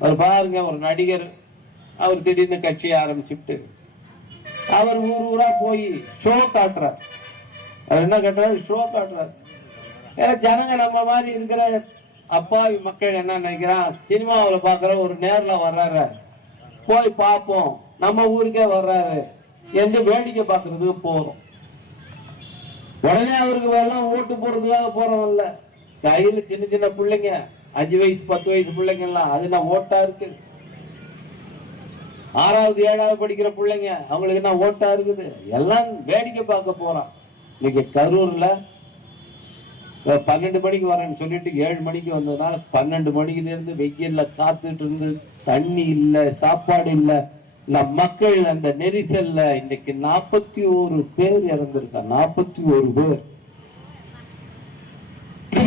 அவர் பாருங்க, ஒரு நடிகர், அவர் திடீர்னு கட்சியை ஆரம்பிச்சுட்டு அவர் ஊர் ஊரா போய் ஷோ காட்டுறார். அவர் என்ன காட்டுறாரு? ஷோ காட்டுறாரு. ஏன்னா ஜனங்க நம்ம மாதிரி இருக்கிற அப்பாவி மக்கள் என்ன நினைக்கிறான், சினிமாவில் பார்க்குற ஒரு நேரில் வர்றாரு, போய் பார்ப்போம், நம்ம ஊருக்கே வர்றாரு என்று வேடிக்கை பார்க்கறதுக்கு போறோம். உடனே அவருக்கு எல்லாம் ஓட்டு போறதுக்காக போறோம்ல. கையில சின்ன சின்ன பிள்ளைங்க, 5 வயசு 10 வயசு பிள்ளைங்க எல்லாம், அது என்ன ஓட்டா இருக்கு? 6வது 7வது படிக்கிற பிள்ளைங்க, அவங்களுக்கு என்ன ஓட்டா இருக்குது? எல்லாம் வேடிக்கை பார்க்க போறான். இன்னைக்கு கரூர்ல 12 மணிக்கு வரேன்னு சொல்லிட்டு 7 மணிக்கு வந்ததுனால 12 மணிக்குல இருந்து வெயில்ல காத்துட்டு இருந்து, தண்ணி இல்ல, சாப்பாடு இல்ல, இந்த மக்கள் அந்த நெரிசல்ல இன்னைக்கு 41 பேர் இறந்திருக்காங்க. 41 பேர்.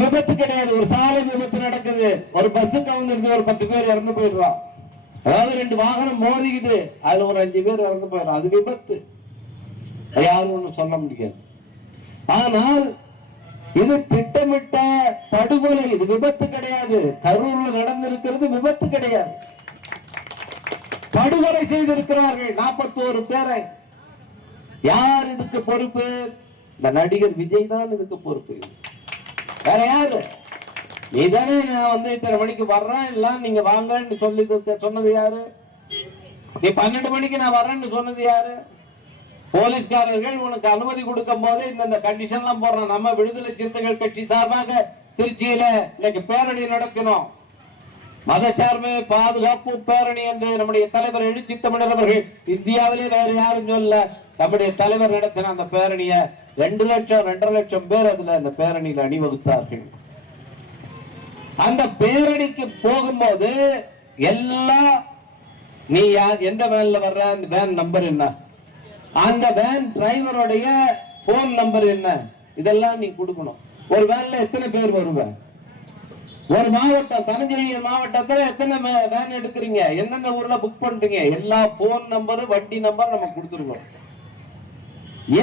விபத்து கிடையாது, ஒரு சாலை விபத்து நடக்குது, ஒரு பஸ் கவுந்துருது, ஒரு 10 பேர் இறந்து போயிடுறான். அதாவது 2 வாகனம் மோதிக்குது, அதுல ஒரு 5 பேர் இறந்து போயிடும். அது விபத்து, யாரும் ஒன்றும் சொல்ல முடியாது. ஆனால் இது திட்டமிட்ட படுகொலை, இது விபத்து கிடையாது. கரூர்ல நடந்திருக்கிறது விபத்து கிடையாது, படுகொலை செய்திருக்கிறார்கள் 41 பேரை. யார் இதுக்கு பொறுப்பு? இந்த நடிகர் விஜய் தான் இதுக்கு பொறுப்பு. வேற யாரு? நீ தானே நான் இத்தனை மணிக்கு வர்றேன், இல்ல நீங்க வாங்கன்னு சொல்லி சொன்னது யாரு? நீ 12 மணிக்கு நான் வர்றேன்னு சொன்னது யாரு? போலீஸ்காரர்கள் உனக்கு அனுமதி கொடுக்கும் போது இந்த கண்டிஷன் எல்லாம் போடுறோம். நம்ம விடுதலை சிறுத்தைகள் கட்சி சார்பாக திருச்சியில இன்னைக்கு பேரணி நடக்கணும், மதச்சார்பு பாதுகாப்பு பேரணி என்று நம்முடைய தலைவர் எழுச்சி தமிழர் அவர்கள் இந்தியாவிலே வேற யாரும் சொல்ல, நம்முடைய தலைவர் நடத்தின அந்த பேரணியை 2 லட்சம் 2.5 லட்சம் பேர் அதுல அந்த பேரணியில் அணிவகுத்தார்கள். அந்த பேரணிக்கு போகும்போது எல்லாம் நீ எந்த வேன்ல வர்ற, அந்த வேன் நம்பர் என்ன, அந்த வேன் டிரைவருடைய போன் நம்பர் என்ன, இதெல்லாம் நீ கொடுக்கணும். ஒரு வேன்ல எத்தனை பேர் வருவேன்? ஒரு மாவட்டம், தனஞ்செழியன் மாவட்டத்துல எத்தனை வேன் எடுக்கிறீங்க, எந்தெந்த ஊர்ல புக் பண்றீங்க, எல்லா போன் நம்பரும் வண்டி நம்பர் நம்ம கொடுத்துருக்கோம்.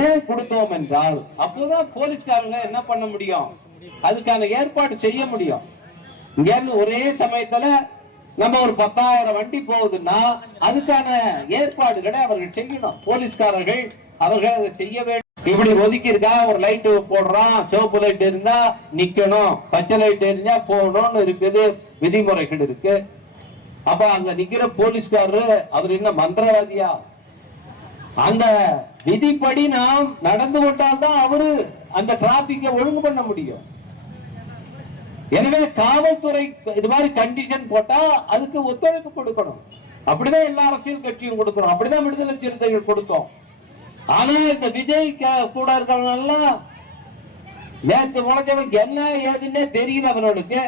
ஏன் கொடுத்தோம் என்றால் அப்போதான் போலீஸ்காரங்க என்ன பண்ண முடியும், அதுக்கான ஏற்பாடு செய்ய முடியும். இங்க இருந்து ஒரே சமயத்துல நம்ம ஒரு 10,000 வண்டி போகுதுன்னா அதுக்கான ஏற்பாடுகளை அவர்கள் செய்யணும். போலீஸ்காரர்கள் அவர்கள் அதை செய்ய வேண்டும். இப்படி ஒதுக்கி இருக்கா, ஒரு லைட் போடுறான், சிவப்பு லைட் இருந்தா நிக்கணும், பச்சை லைட் எரிஞ்சா போகணும்னு இருக்குது, விதிமுறைகள் இருக்கு. அப்ப அங்க நிக்கிற போலீஸ்காரரு அவர் என்ன மந்திரவாதியா? அந்த விதிப்படி நாம் நடந்து கொண்டால்தான் அவரு அந்த டிராபிக்கை ஒழுங்கு பண்ண முடியும். எனவே காவல்துறை இது மாதிரி கண்டிஷன் போட்டா அதுக்கு ஒத்துழைப்பு கொடுக்கணும். அப்படிதான் எல்லா அரசியல் கட்சியும் கொடுக்கணும், அப்படிதான் விடுதலை சிறுத்தைகள் கொடுத்தோம். ஆனா இந்த விஜய் கூட இருக்கிறவங்க எல்லாம் நேற்று முளைச்சவன் என்ன ஏதுன்னே தெரியல அவனுக்கு.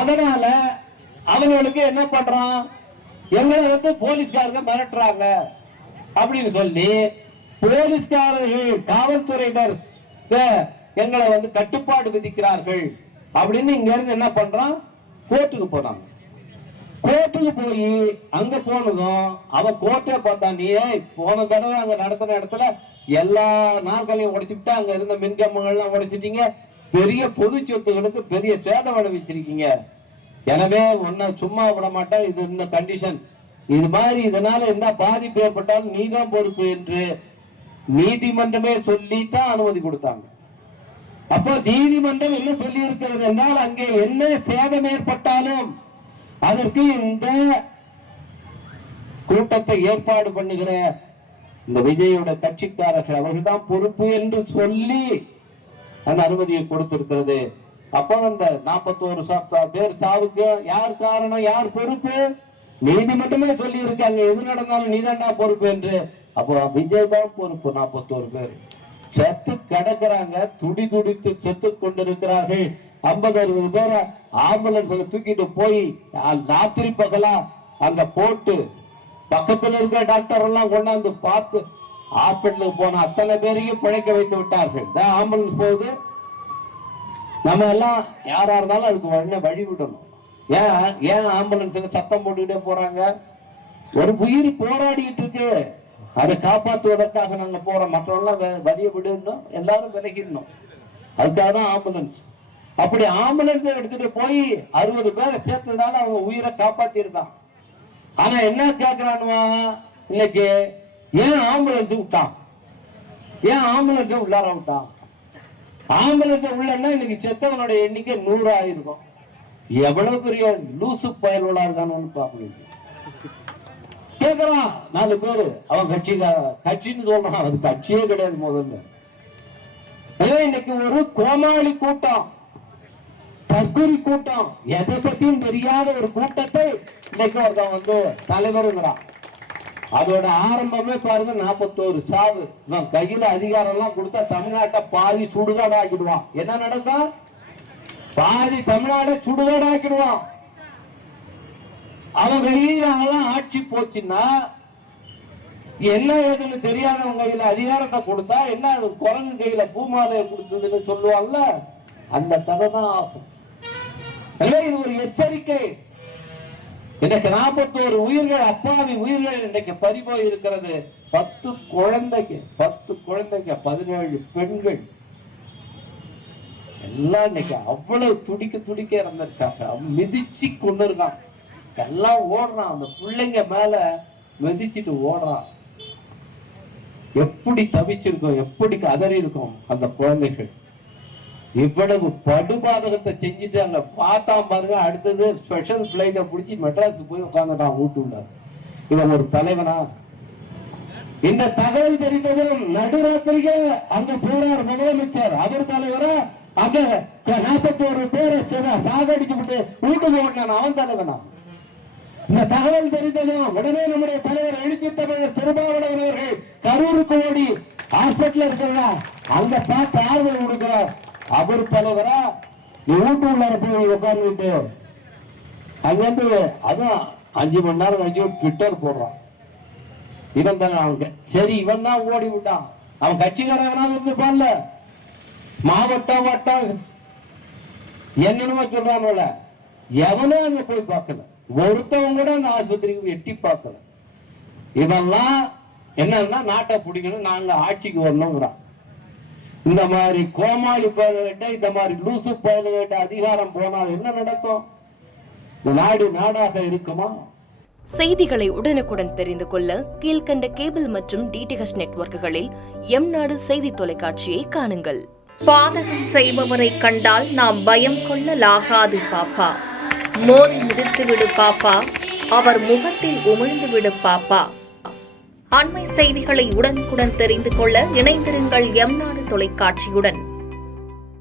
அதனால அவனுக்கு என்ன பண்றான், எங்களை போலீஸ்காரங்க மிரட்டுறாங்க அப்படின்னு சொல்லி போலீஸ்காரர்கள் காவல்துறையினர் எங்களை கட்டுப்பாடு விதிக்கிறார்கள் அப்படின்னு இங்க இருந்து என்ன பண்றான், கோர்ட்டுக்கு போனாங்க. கோர்ட்டுக்கு போய் அங்க போனதும் அவன் கோர்ட்டே பார்த்தா, நீ போன தடவை அங்க நடத்தின இடத்துல எல்லா நாட்களையும் உடைச்சுட்டா, அங்க இருந்த மின்கம்பங்கள்லாம் உடைச்சிட்டீங்க, பெரிய பொது சொத்துகளுக்கு பெரிய சேதம் விளைவிச்சிருக்கீங்க, எனவே ஒன்ன சும்மா விட மாட்டேன், இது இந்த கண்டிஷன், இது மாதிரி இதனால என்ன பாதிப்பு ஏற்பட்டாலும் நீதான் பொறுப்பு என்று நீதிமன்றமே சொல்லித்தான் அனுமதி கொடுத்தாங்க. அப்போ நீதிமன்றம் என்ன சொல்லி இருக்கிறது என்றால், அங்கே என்ன சேதம் ஏற்பட்டாலும் அதற்கு இந்த கூட்டத்தை ஏற்பாடு பண்ணுகிற இந்த விஜயோட கட்சிக்காரர்கள் அவர்கள் தான் பொறுப்பு என்று சொல்லி அந்த அனுமதியை கொடுத்திருக்கிறது. அப்போ அந்த 41 பேர் சாவுக்கு யார் காரணம், யார் பொறுப்பு? நீதிமன்றமே சொல்லி இருக்காங்க, எது நடந்தாலும் நீதாண்டா பொறுப்பு என்று. அப்போ விஜய் தான் பொறுப்பு. 41 பேர் செத்து கிடக்குறாங்க, துடி துடித்து செத்து கொண்டிருக்கிறார்கள். 50-60 பேரை ஆம்புலன்ஸ்ல தூக்கிட்டு போய் ராத்திரி பகலா அங்க போட்டு பக்கத்துல இருக்க டாக்டர் எல்லாம் கொண்டாந்து பார்த்து ஹாஸ்பிட்டலுக்கு போன அத்தனை பேரையும் பிழைக்க வைத்து விட்டார்கள். ஆம்புலன்ஸ் போகுது, நம்ம எல்லாம் யாரா இருந்தாலும் அதுக்கு உடனே வழி விடணும். ஏன் ஆம்புலன்ஸுக்கு சத்தம் போட்டுக்கிட்டே போறாங்க? ஒரு உயிர் போராடிட்டு இருக்கு, அதை காப்பாற்றுவதற்காக நாங்க போறோம். மற்றவெல்லாம் வரிய விடணும், எல்லாரும் விலகிடணும், அதுக்காக தான் ஆம்புலன்ஸ். அப்படி ஆம்புலன்ஸ் எடுத்துட்டு போய் 60 பேரை சேர்த்ததால அவங்க உயிரை காப்பாத்திருக்கான். ஆனா என்ன கேக்குறானுவா இன்னைக்கு, ஏன் ஆம்புலன்ஸ் விட்டான், ஏன் ஆம்புலன்ஸ் உள்ளார விட்டான்? ஆம்புலன்ஸ் உள்ளன்னா இன்னைக்கு செத்தவனுடைய எண்ணிக்கை 100 ஆயிருக்கும். எவ்வளவு பெரிய லூசு பயல்களா இருக்கானு பாப்பீங்க. கேக்குறான் 4 பேரு, அவன் கட்சின்னு சொல்றான், அது கட்சியே கிடையாது முதல்ல. இன்னைக்கு ஒரு கோமாளி கூட்டம், தற்கொலை கூட்டம், எதை பத்தியும் தெரியாத ஒரு கூட்டத்தை இன்னைக்கு ஒருத்தன் வந்து தலைவருங்கிறான். அதோட ஆரம்பமே பாருங்க 41 சாவு. இவன் கையில அதிகாரம் எல்லாம் கொடுத்தா தமிழ்நாட்டை பாதி சுடுகாடு ஆக்கிடுவான். என்ன நடக்கும்? பாதி தமிழ்நாடை சுடுகாடு ஆக்கிடுவான். அவன் கையில ஆட்சி போச்சுன்னா என்ன ஏதுன்னு தெரியாதவங்க கையில அதிகாரத்தை கொடுத்தா என்ன, குரங்கு கையில பூமாலையை கொடுத்ததுன்னு சொல்லுவாங்கல்ல, அந்த கதை தான் ஆகும். இது ஒரு எச்சரிக்கை. இன்னைக்கு 41 உயிர்கள், அப்பாவி உயிர்கள் இன்னைக்கு பறிபோய் இருக்கிறது. 10 குழந்தைங்க, 17 பெண்கள் எல்லாம் இன்னைக்கு அவ்வளவு துடிக்க இறந்திருக்காங்க. மிதிச்சு கொண்டு இருக்கான், எல்லாம் ஓடுறான். அந்த பிள்ளைங்க மேல மிதிச்சுட்டு ஓடுறான். எப்படி தவிச்சிருக்கும், எப்படி கதறி இருக்கும் அந்த குழந்தைகள். இவ்வளவு படுபாதகத்தை செஞ்சுட்டு அங்க பார்த்தா பாருங்க. அடுத்தது ஸ்பெஷல் பிளைட்டை பிடிச்சி மெட்ராஸுக்கு போய் உட்காந்துட்டான் வீட்டுள்ள. இவன் ஒரு தலைவனா? இந்த தகவல் தெரிந்ததும் நடுராத்திரிக்கு அங்க போறார் முதலமைச்சர். அவர் தலைவரா? அங்க 41 பேரை சாகடிச்சு விட்டு வீட்டுக்கு ஓடினான். அவன் தலைவனா? இந்த தகவல் தெரிந்ததும் உடனே நம்முடைய தலைவர் எழுச்சி தமிழர் திருமாவளவன் அவர்கள் கரூருக்கு ஓடி ஹாஸ்பிட்டல் இருக்கிறார், அங்க பார்த்து ஆறுதல் கொடுக்கிறார். அவர் தலைவரா? வீட்டுள்ளார போய் உட்கார்ந்துட்டு அங்கிருந்து அதுவும் 5 மணி நேரம் கழிச்சு ட்விட்டர் போடுறான். இவன் தானே அவங்க. சரி, இவன் தான் ஓடி விட்டான். அவன் கட்சிக்காரனா இருந்துப்பான்ல, மாவட்டம் வட்டம் என்னென்னமோ சொல்றான்ல, எவனும் அங்க போய் பார்க்கல. ஒருத்தவங்க கூட அந்த ஆஸ்பத்திரிக்கு எட்டி பார்க்கல. இவெல்லாம் என்னன்னா நாட்டை பிடிக்கணும், நாங்க ஆட்சிக்கு வரணுங்கிறான். இந்த மாதிரி கோமாளி பயல்கிட்ட, இந்த மாதிரி லூசு பயல்கிட்ட அதிகாரம் போனால் என்ன நடக்கும்? இந்த நாடு நாடாக இருக்குமா? செய்திகளை உடனுக்குடன் தெரிந்து கொள்ள கீழ்கண்ட கேபிள் மற்றும் டிடிஎச் நெட்வொர்க்குகளில் எம் நாடு செய்தி தொலைக்காட்சியை காணுங்கள். பாதகம் செய்பவரை கண்டால் நாம் பயம் கொள்ளலாகாது பாப்பா. மோதி மிதித்து விடு பாப்பா, அவர் முகத்தில் உமிழ்ந்து விடு பாப்பா. அண்மை செய்திகளை உடனுக்குடன் தெரிந்து கொள்ள இணைந்திருங்கள் எம் நாடு தொலைக்காட்சியுடன்.